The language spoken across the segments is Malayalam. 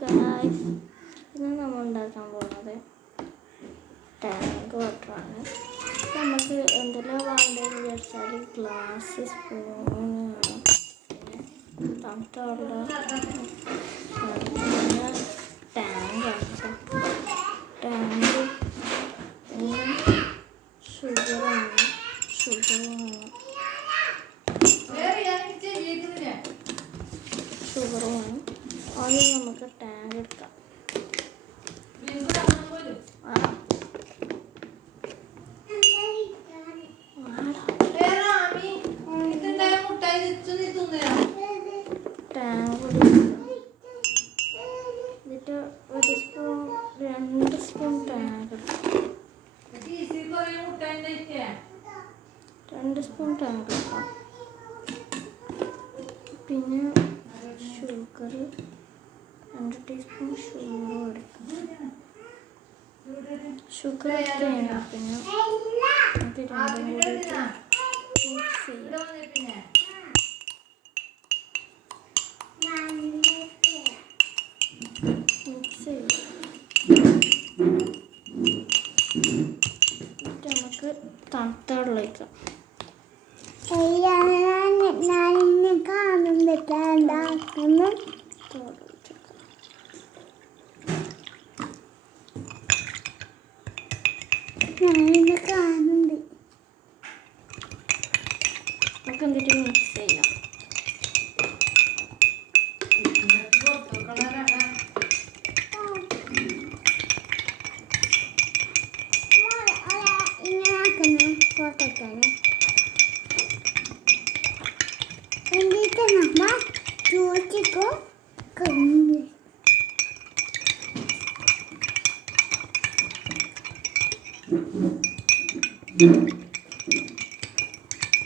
ഗായ്സ്, ഇന്ന് നമ്മൾ ഉണ്ടാക്കാൻ പോകുന്നത് ടാങ്ക് വാട്ടറാണ്. നമുക്ക് എന്തെല്ലാം വേണ്ടതെന്ന് വിചാരിച്ചാൽ ഗ്ലാസ്, സ്പൂണ്, പിന്നെ തണുത്ത വെള്ളം, പിന്നെ ടാങ്കാണ്. ടാങ്ക് പിന്നെ ഷുഗറാണ്. ആദ്യം നമുക്ക് ടാങ്ക് എടുക്കാം. എന്നിട്ട് ഒരു സ്പൂൺ 2 സ്പൂൺ ടാങ്ക് എടുക്കാം. 2 സ്പൂൺ ടാങ്ക് എടുക്കാം. പിന്നെ ഷുഗർ 2 ടീസ്പൂൺ ഷുഗറും എടുക്കാം. ഷുഗർ ഒക്കെയാണ്. പിന്നെ ഇത് രണ്ടും കൂടിയിട്ട് മിക്സ് ചെയ്യാം. എന്നിട്ട് നമുക്ക് തണുത്ത വെള്ളം ഒഴിക്കാം. നമുക്ക് എന്നിട്ട് മിക്സ് ചെയ്യാം.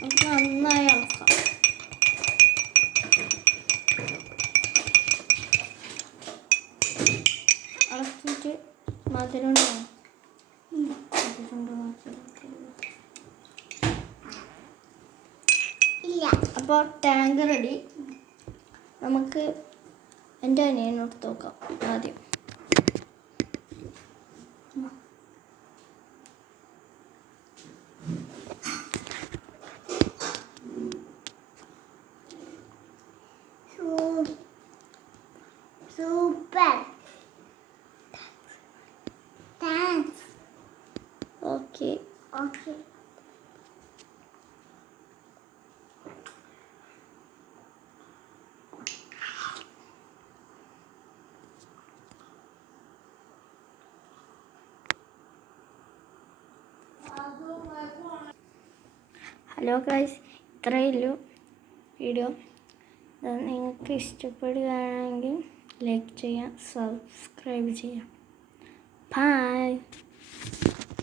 നമുക്ക് നന്നായി ഇളക്കാം. ഇളക്കിയിട്ട് മധുരം അപ്പോൾ ടാങ്ക് റെഡി. നമുക്ക് എൻ്റെ അനിയനോട് നോക്കാം ആദ്യം. Super, thanks. Okay. Hello guys, ഇത്രയേ ഉള്ളൂ വീഡിയോ. നിങ്ങൾക്ക് ഇഷ്ടപ്പെടുകയാണെങ്കിൽ ലൈക്ക് ചെയ്യാം, സബ്സ്ക്രൈബ് ചെയ്യാം. ബൈ.